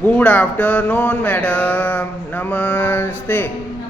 Good afternoon, madam. Namaste.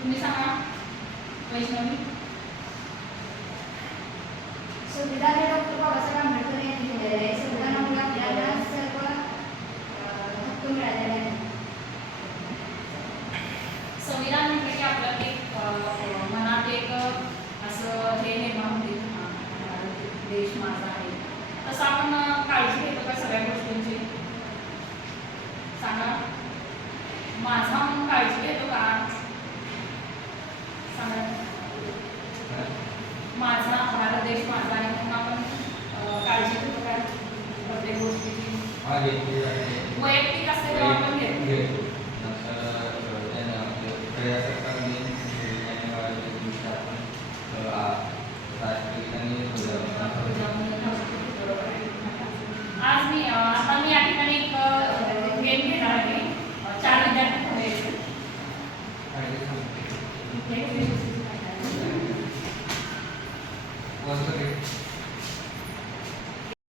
तुम्ही सांगा. वैष्णवी. संविधान हे doctor Babasaheb Ambedkar यांनी दिलेले आहे. संविधानामुळे आपल्याला सर्व हक्क मिळालेले आहेत. संविधान म्हटलं की आपलं एक मनात एक असं हे निर्माण होते. देश माझा आहे. तसं आपण काळजी घेतो का सगळ्या गोष्टींची? सांगा. माझा म्हणून काळजी घेतो का? दिवशी आपण अं, आ- राष्ट्रगीताने आज मी आता मी या ठिकाणी एक गेम घेणार आहे चार विद्यार्थी